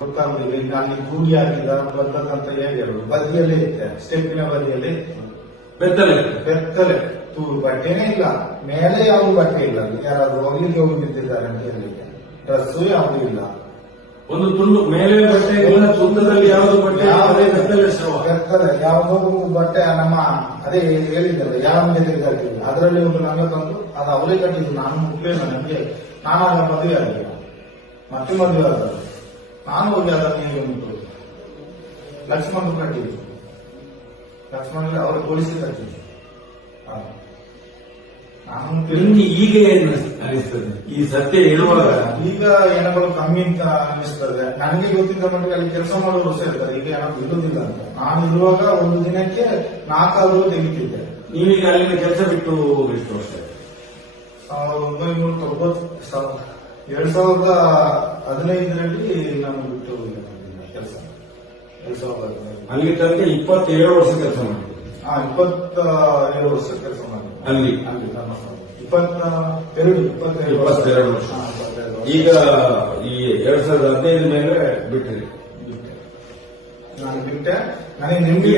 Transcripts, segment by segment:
ಗೊತ್ತಾಗುದಿಲ್ಲ. ಇನ್ನು ಅಲ್ಲಿ ಗೂಡಿ ಹಾಕಿದ ಬರ್ತದಂತ ಹೇಗೆ ಹೇಳುದು? ಬದಿಯಲ್ಲೇ ಇತ್ತೆ, ಸ್ಟೆಪ್ಪಿನ ಬದಿಯಲ್ಲಿ ಬೆತ್ತಲೆ ಬಟ್ಟೆನೇ ಇಲ್ಲ, ಮೇಲೆ ಯಾವುದು ಬಟ್ಟೆ ಇಲ್ಲ. ಅಲ್ಲಿ ಯಾರಾದ್ರೂ ಹೋಗ್ಲಿಕ್ಕೆ ಹೋಗಿ ಬಿದ್ದಿದ್ದಾರೆ ಅಂತ ಹೇಳಲಿಕ್ಕೆ ಡ್ರೆಸ್ಸು ಯಾವುದು ಇಲ್ಲ. ಒಂದು ತುಂಡು ಮೇಲೆ ಬಟ್ಟೆ ಇಲ್ಲ, ತುಂಡದಲ್ಲಿ ಯಾವುದು ಬಟ್ಟೆ ಬೆತ್ತಲೆ ಯಾವುದೋ ಬಟ್ಟೆ ನಮ್ಮ ಅದೇ ಹೇಳಿದ್ದಲ್ಲ ಯಾವಂಗೆ ತೆಗೆದಾಕಿಲ್ಲ. ಅದರಲ್ಲಿ ಒಂದು ನಂಗೆ ತಂದು ಅದು ಅವರೇ ಕಟ್ಟಿದ್ದು. ನಾನು ಮುಟ್ಲಿಲ್ಲ, ನನಗೆ ನಾನಾಗ ಮದುವೆ ಆಗಿಲ್ಲ, ಮತ್ತೆ ಮದುವೆ ಆದ ನಾನು ಹೋಗಿ ಅದನ್ನು ಹೇಗೆ ಉಂಟು ಲಕ್ಷ್ಮಣ್ ಕಟ್ಟಿದ್ದು. ಲಕ್ಷ್ಮಣ ಅವರು ಪೊಲೀಸ್ ಕಟ್ಟಿದ್ದು. ನಾನು ನಿಮ್ಗೆ ಈಗ ಏನು ಅನಿಸ್ತದೆ ಈ ಸತ್ಯ ಹೇಳುವಾಗ? ಈಗ ಹೆಣಗಳು ಕಮ್ಮಿ ಅಂತ ಅನಿಸ್ತದೆ. ನನಗೆ ಗೊತ್ತಿದ್ದ ಮಟ್ಟಿಗೆ ಅಲ್ಲಿ ಕೆಲಸ ಮಾಡೋರು ಸಹ ಇರ್ತಾರೆ, ಈಗ ಹೆಣ ಇರುವುದಿಲ್ಲ ಅಂತ. ನಾನು ಇರುವಾಗ ಒಂದು ದಿನಕ್ಕೆ 4 ತೆಗಿತಿದ್ದೆ. ನೀವೀಗ ಅಲ್ಲಿಂದ ಕೆಲಸ ಬಿಟ್ಟು ಎಷ್ಟು ವರ್ಷ? 2015ರಲ್ಲಿ ನಾನು ಬಿಟ್ಟು ಕೆಲಸ. 2015 ಅಲ್ಲಿ ತನಕ 27 ವರ್ಷ ಕೆಲಸ ಮಾಡಿದ್ರು. 27 ವರ್ಷ ಕೆಲಸ ಮಾಡಿದ್ರು ಅಲ್ಲಿ. 22 ವರ್ಷ. ಈಗ ಈ 2015 ಮೇಲೆ ಬಿಟ್ಟಿರಿ? ನಾನು ಬಿಟ್ಟೆ. ನನಗೆ ನಿಮ್ಗೆ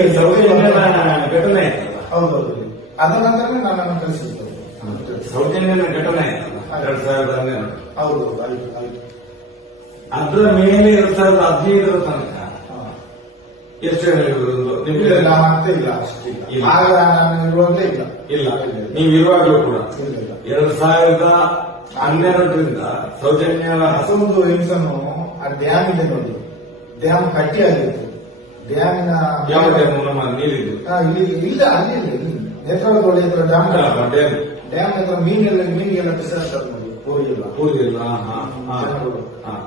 ಘಟನೆ ಆಯ್ತಲ್ಲ? ಹೌದೌದು. ಅದ ನಂತರ ನನ್ನನ್ನು ಕಲಿಸಿದ್ದು ಸೌಜನ್ಯನ ಘಟನೆ ಆಯ್ತಲ್ಲ 2012. ಹೌದು, ಆಯ್ತು. ಅದರ ಮೇಲೆ 2015 ತನಕ ಎಷ್ಟು ನಿಮಗೆ ಮತ್ತೆ ಇಲ್ಲ, ಅಷ್ಟಿಲ್ಲ. ಆಗ ನಾನು ಇರುವಾಗಲೇ ಇಲ್ಲ. ನೀವು ಇರುವಾಗಲೂ ಕೂಡ 2012ರಿಂದ ಸೌಜನ್ಯ ಹಸೊಂದು ಹೆಂಗಸನ್ನು ಆ ಡ್ಯಾಮ್ ಇದೆ ನೋಡಿ, ಡ್ಯಾಮ್ ಕಟ್ಟಿ ಆಗಿತ್ತು. ಡ್ಯಾಮಿನ ಯಾವ ಡ್ಯಾಮ್? ನಮ್ಮ ನೀರಿದ್ದು ಇಲ್ಲ, ಅಲ್ಲಿ ನೇತ್ರಾವತಿ ಹತ್ರ ಡ್ಯಾಮ್ ಹತ್ರ ಮೀನಿಗೆಲ್ಲ ಬಿಸಾಡ್ತಾರೆ ನೋಡಿ, ಕೂಡಿಲ್ಲ.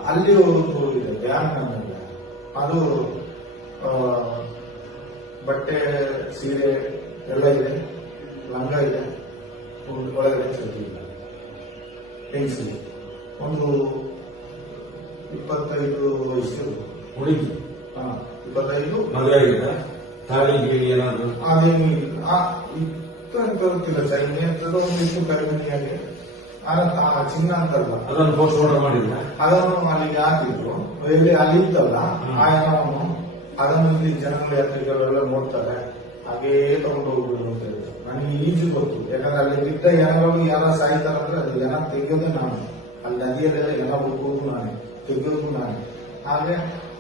ಅಲ್ಲಿ ಒಂದು ಇದೆ ಡ್ಯಾಮ್. ಅದು ಬಟ್ಟೆ, ಸೀರೆ ಎಲ್ಲ ಇದೆ, ಲಂಗ ಇದೆ, ಒಳಗಡೆ ಸತಿ ಇಲ್ಲ. ಹೆಂಗಸಿದೆ ಒಂದು 25 ವಯಸ್ಸು ಹುಡುಗಿ. 25. ಮದುವೆ ಆಗಿದೆ? ತಾಳಿ ಗೀಳಿ ಏನಾದ್ರು? ಅದೇನು ಗೊತ್ತಿಲ್ಲ. ಚೈನೆ ಅಂತದ್ದು ಒಂದಿಷ್ಟು ಕಡಿಮೆಯಾಗಿ ಚಿನ್ನ ಅಂತಲ್ಲ, ಅದನ್ನು ಪೋಸ್ಟ್ ಮಾರ್ಟಮ್ ಮಾಡಿಲ್ಲ. ಅದನ್ನು ಅಲ್ಲಿಗೆ ಹಾಕಿದ್ರು. ಅಲ್ಲಿ ಇತ್ತಲ್ಲ ಆ ಹೆಣವನ್ನು, ಅದನ್ನು ಇಲ್ಲಿ ಜನಗಳು ಯಾತ್ರಿಕರೆಲ್ಲ ನೋಡ್ತಾರೆ, ಹಾಗೇ ತಗೊಂಡು ಹೋಗ್ಬಿಡು ಅಂತ ಹೇಳಿದ್ರು. ನನಗೆ ಈಜು ಗೊತ್ತು, ಯಾಕಂದ್ರೆ ಅಲ್ಲಿ ಬಿದ್ದ ಹೆಣಗಳು ಯಾರ ಸಾಯ್ತಾರಂದ್ರೆ ಅದು ಹೆಣ ತೆಗೆಯೋದು ನಾನು. ಅಲ್ಲಿ ನದಿಯಲ್ಲೆಲ್ಲ ಹೆಣ ಹುಡುಕೋದು ನಾನೇ, ತೆಗೆಯೋದು ನಾನೇ. ಹಾಗೆ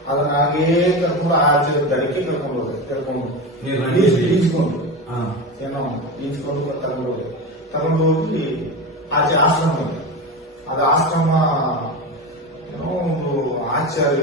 ಅದನ್ನ ಹಾಗೇ ಕರ್ಕೊಂಡು ಆಚೆ ದಡಕ್ಕೆ ಕರ್ಕೊಂಡು ಈಜ್ಕೊಂಡು ಏನೋ ಈಜ್ಕೊಂಡು ತಗೊಂಡು ಹೋಗಿ ಆಚೆ ಆಶ್ರಮ. ಅದು ಆಶ್ರಮ ಏನೋ ಒಂದು ಆಚಾರ್ಯ